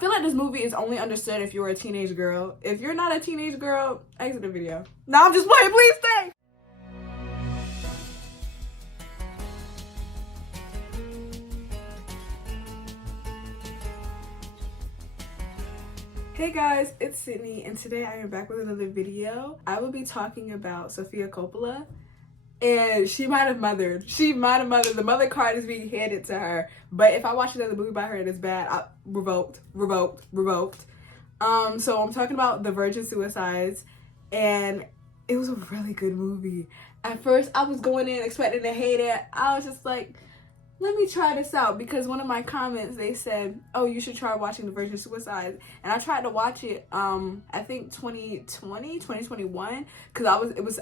feel like this movie is only understood if you're a teenage girl. If you're not a teenage girl, exit the video. No, I'm just playing. Please stay. Hey guys, it's Sydney, and today I am back with another video. I will be talking about Sofia Coppola, and she might have mothered. The mother card is being handed to her. But if I watch another movie by her and it's bad, I revoked. So I'm talking about The Virgin Suicides, and it was a really good movie. At first, I was going in expecting to hate it. I was just like, let me try this out, because one of my comments, they said, oh, you should try watching The Virgin Suicide. And I tried to watch it, I think 2021, because I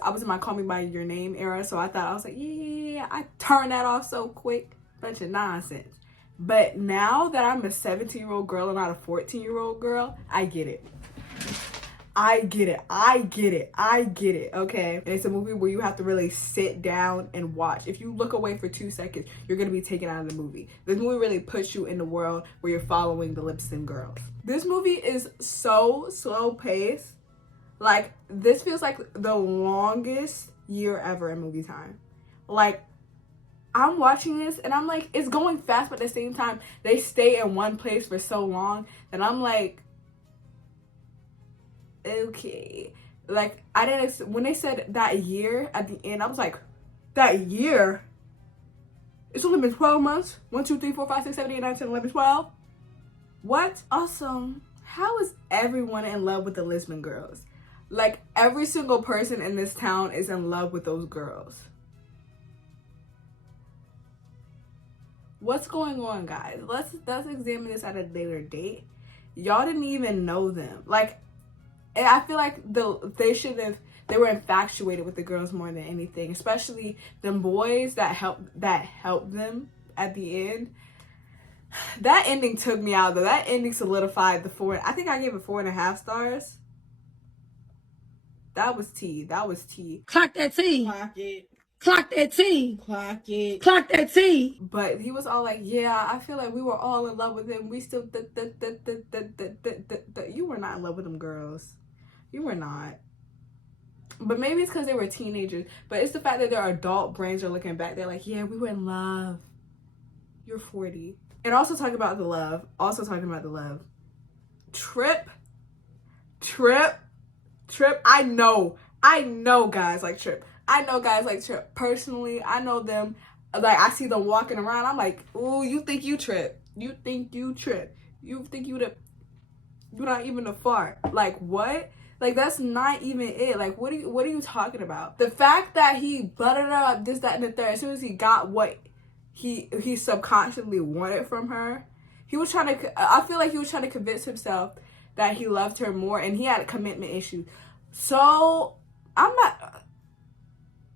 was in my Call Me By Your Name era, so I was like, yeah, I turned that off so quick. Bunch of nonsense. But now that I'm a 17-year-old girl and not a 14-year-old girl, I get it. I get it, okay? And it's a movie where you have to really sit down and watch. If you look away for 2 seconds, you're gonna be taken out of the movie. This movie really puts you in the world where you're following the lip-sync girls. This movie is so slow paced. Like, this feels like the longest year ever in movie time. Like, I'm watching this and I'm like, it's going fast, but at the same time, they stay in one place for so long that I'm like, okay. Like, I didn't, when they said that year at the end, I was like, that year? It's only been 12 months? 1, 2, 3, 4, 5, 6, 7, 8, 9, 10, 11, 12? What? Also, how is everyone in love with the Lisbon girls? Like, every single person in this town is in love with those girls. What's going on, guys? Let's examine this at a later date. Y'all didn't even know them. Like, and I feel like they were infatuated with the girls more than anything, especially them boys that helped them at the end. That ending took me out though. That ending solidified the 4. I think I gave it 4.5 stars. That was tea. Clock that tea. Clock it. Clock that tea. Clock it. Clock that tea. But he was all like, yeah, I feel like we were all in love with him. We still, you were not in love with them girls. You were not. But maybe it's because they were teenagers. But it's the fact that their adult brains are looking back. They're like, yeah, we were in love. You're 40. And also talking about the love. Trip. I know guys like Trip. Personally, I know them. Like, I see them walking around. I'm like, ooh, you think you Trip. You think you not even a fart. Like, what? Like, that's not even it. Like, what are you talking about? The fact that he buttered up this, that, and the third, as soon as he got what he subconsciously wanted from her, I feel like he was trying to convince himself that he loved her more, and he had a commitment issue. So, I'm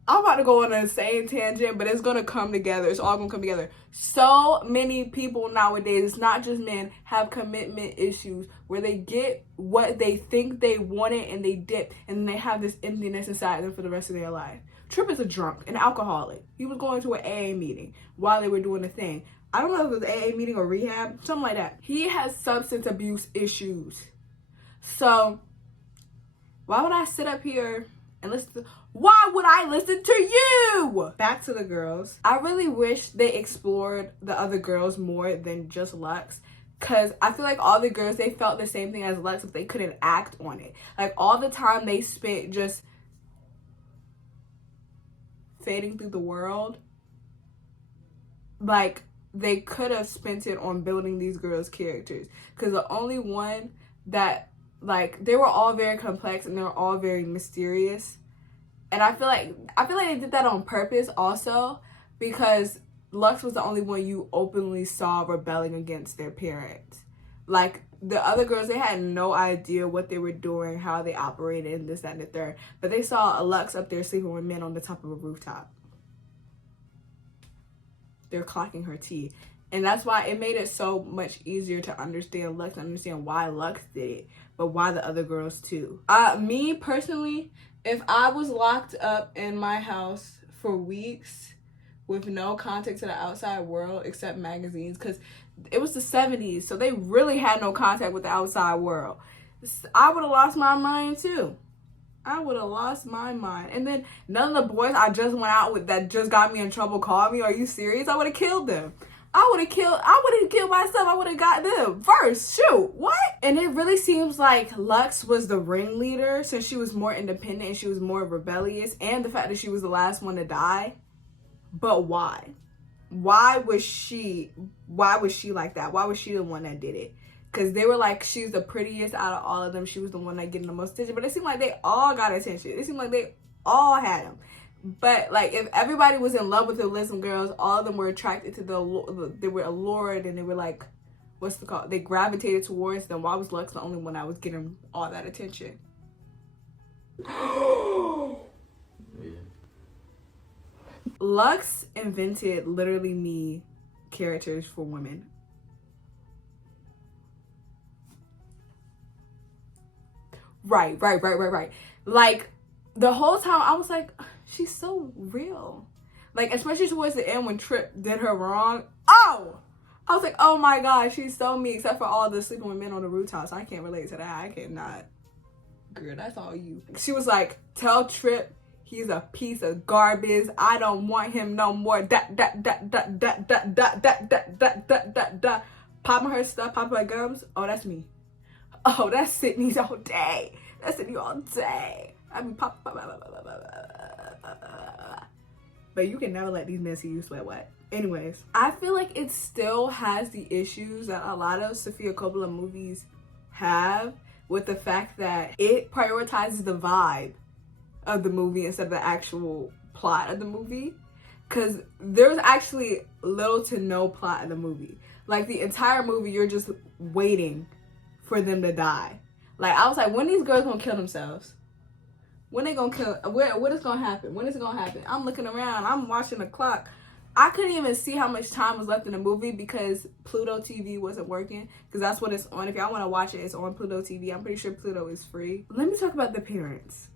about to go on an insane tangent, but it's gonna come together. It's all gonna come together. So many people nowadays, it's not just men, have commitment issues where they get what they think they wanted and they dip, and then they have this emptiness inside them for the rest of their life. Trip is a drunk, an alcoholic. He was going to an AA meeting while they were doing the thing. I don't know if it was an AA meeting or rehab, something like that. He has substance abuse issues. So, why would I sit up here and why would I listen to you? Back to the girls. I really wish they explored the other girls more than just Lux, because I feel like all the girls, they felt the same thing as Lux, if they couldn't act on it. Like, all the time they spent just fading through the world, like, they could have spent it on building these girls' characters, because the only one that, like, they were all very complex and they were all very mysterious. And I feel like they did that on purpose also, because Lux was the only one you openly saw rebelling against their parents. Like, the other girls, they had no idea what they were doing, how they operated, and this, that, and the third. But they saw a Lux up there sleeping with men on the top of a rooftop. They're clocking her tea. And that's why it made it so much easier to understand Lux, and understand why Lux did it, but why the other girls too. Me personally, if I was locked up in my house for weeks with no contact to the outside world except magazines, because it was the 70s, so they really had no contact with the outside world. I would have lost my mind too. I would have lost my mind. And then none of the boys I just went out with that just got me in trouble called me. Are you serious? I would have killed them. I would have killed myself. I would have got them first. Shoot, what? And it really seems like Lux was the ringleader since she was more independent and she was more rebellious, and the fact that she was the last one to die. But why? Why was she like that? Why was she the one that did it? Because they were like, she's the prettiest out of all of them. She was the one that getting the most attention. But it seemed like they all got attention. It seemed like they all had them. But like, if everybody was in love with the Lism girls, all of them were attracted to they were allured, and they were like, they gravitated towards them. Why was Lux the only one that was getting all that attention? Lux invented literally me characters for women. Right. Like, the whole time I was like, she's so real. Like, especially towards the end when Trip did her wrong. Oh! I was like, oh my god, she's so me, except for all the sleeping with men on the rooftops. I can't relate to that. I cannot. Girl, that's all you. She was like, tell Trip he's a piece of garbage. I don't want him no more. Popping her stuff, popping her gums. Oh, that's me. Oh, that's Sydney's all day. That's Sydney all day. I mean, pop. But you can never let these men see you sweat wet. Anyways, I feel like it still has the issues that a lot of Sofia Coppola movies have, with the fact that it prioritizes the vibe of the movie instead of the actual plot of the movie. Because there's actually little to no plot in the movie. Like, the entire movie, you're just waiting for them to die. Like, I was like, when these girls gonna kill themselves? When they gonna kill? What is gonna happen? When is it gonna happen? I'm looking around. I'm watching the clock. I couldn't even see how much time was left in the movie because Pluto TV wasn't working. Because that's what it's on. If y'all want to watch it, it's on Pluto TV. I'm pretty sure Pluto is free. Let me talk about the parents.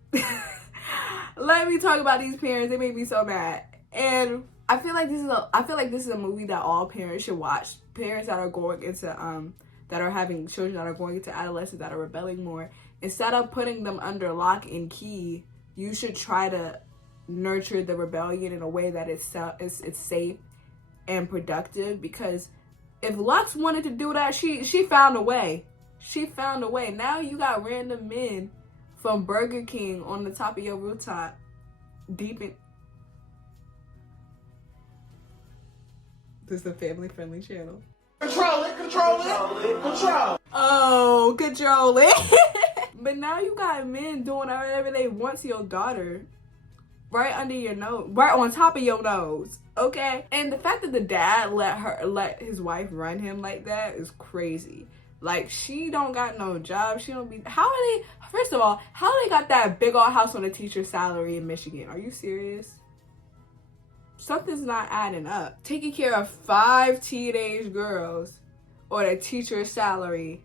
Let me talk about these parents. They made me so mad. And I feel like this is a movie that all parents should watch. Parents that are going into that are having children that are going into adolescence, that are rebelling more. Instead of putting them under lock and key, you should try to nurture the rebellion in a way that it's safe and productive. Because if Lux wanted to do that, she found a way. She found a way. Now you got random men from Burger King on the top of your rooftop, deep in. This is a family-friendly channel. Control it. Oh, control it. But now you got men doing whatever they want to your daughter, right under your nose, right on top of your nose. Okay, and the fact that the dad let his wife run him like that is crazy. Like, she don't got no job. She don't be. First of all, how they got that big old house on a teacher's salary in Michigan? Are you serious? Something's not adding up. Taking care of 5 teenage girls on a teacher's salary.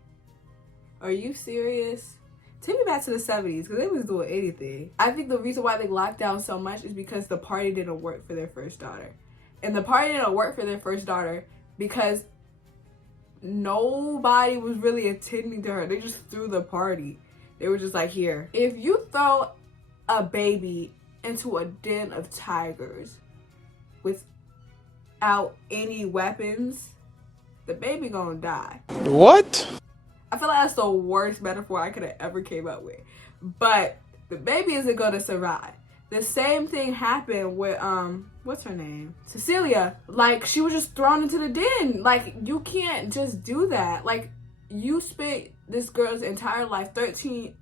Are you serious? Take me back to the 70s, because they was doing anything. I think the reason why they locked down so much is because the party didn't work for their first daughter. And the party didn't work for their first daughter because nobody was really attending to her. They just threw the party. They were just like, here. If you throw a baby into a den of tigers without any weapons, the baby gonna die. What? I feel like that's the worst metaphor I could have ever came up with. But the baby isn't gonna survive. The same thing happened with what's her name? Cecilia. Like, she was just thrown into the den. Like, you can't just do that. Like, you spent this girl's entire life, 13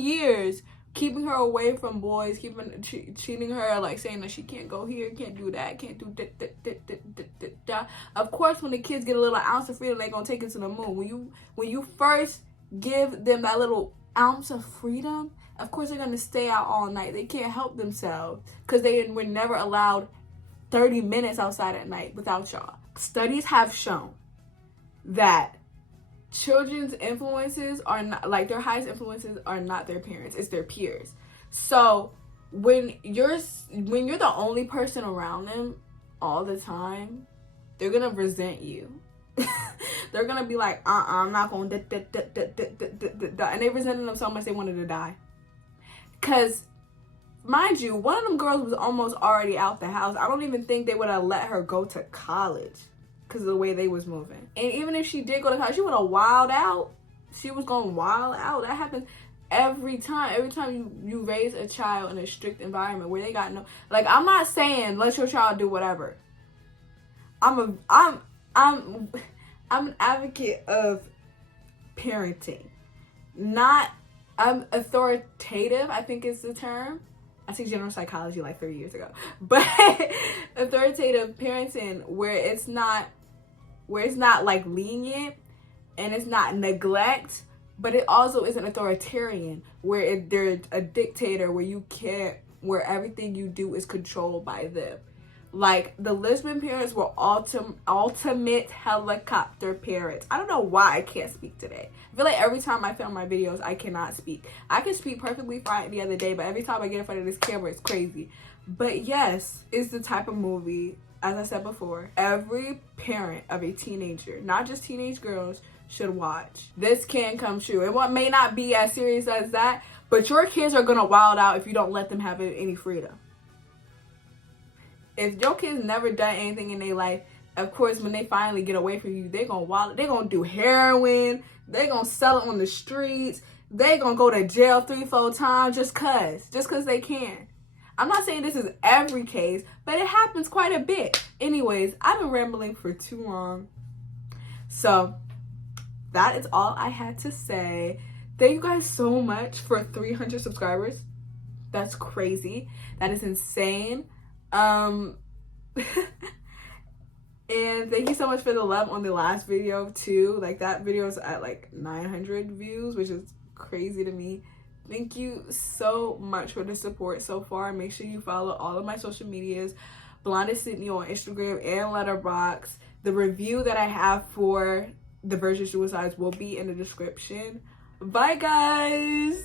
years, keeping her away from boys, cheating her, like saying that she can't go here, can't do that, can't do da. Of course, when the kids get a little ounce of freedom, they're gonna take it to the moon. When you first give them that little ounce of freedom, of course they're gonna stay out all night. They can't help themselves because they were never allowed 30 minutes outside at night without y'all. Studies have shown that children's influences are not, like, their highest influences are not their parents, it's their peers. So when you're the only person around them all the time, they're gonna resent you. They're gonna be like, I'm not gonna and they resented them so much they wanted to die. Cause, mind you, one of them girls was almost already out the house. I don't even think they would have let her go to college because of the way they was moving. And even if she did go to college, she would have wild out. She was going wild out. That happens every time. Every time you raise a child in a strict environment where they got no, like, I'm not saying let your child do whatever. I'm an advocate of parenting. I'm authoritative, I think is the term. I see general psychology like 30 years ago. But authoritative parenting where it's not like lenient and it's not neglect, but it also isn't authoritarian where they're a dictator where everything you do is controlled by them. Like, the Lisbon parents were ultimate helicopter parents. I don't know why I can't speak today. I feel like every time I film my videos, I cannot speak. I can speak perfectly fine the other day, but every time I get in front of this camera, it's crazy. But yes, it's the type of movie, as I said before, every parent of a teenager, not just teenage girls, should watch. This can come true. It may not be as serious as that, but your kids are going to wild out if you don't let them have any freedom. If your kids never done anything in their life, of course, when they finally get away from you, they're going to wild. They're going to do heroin. They're going to sell it on the streets. They're going to go to jail 3-4 times just cause they can. I'm not saying this is every case, but it happens quite a bit. Anyways, I've been rambling for too long. So that is all I had to say. Thank you guys so much for 300 subscribers. That's crazy. That is insane. And thank you so much for the love on the last video too. Like, that video's at like 900 views, which is crazy to me. Thank you so much for the support so far. Make sure you follow all of my social medias, blondedsydney on Instagram and letterboxd. The review that I have for the Virgin Suicides will be in the description. Bye guys.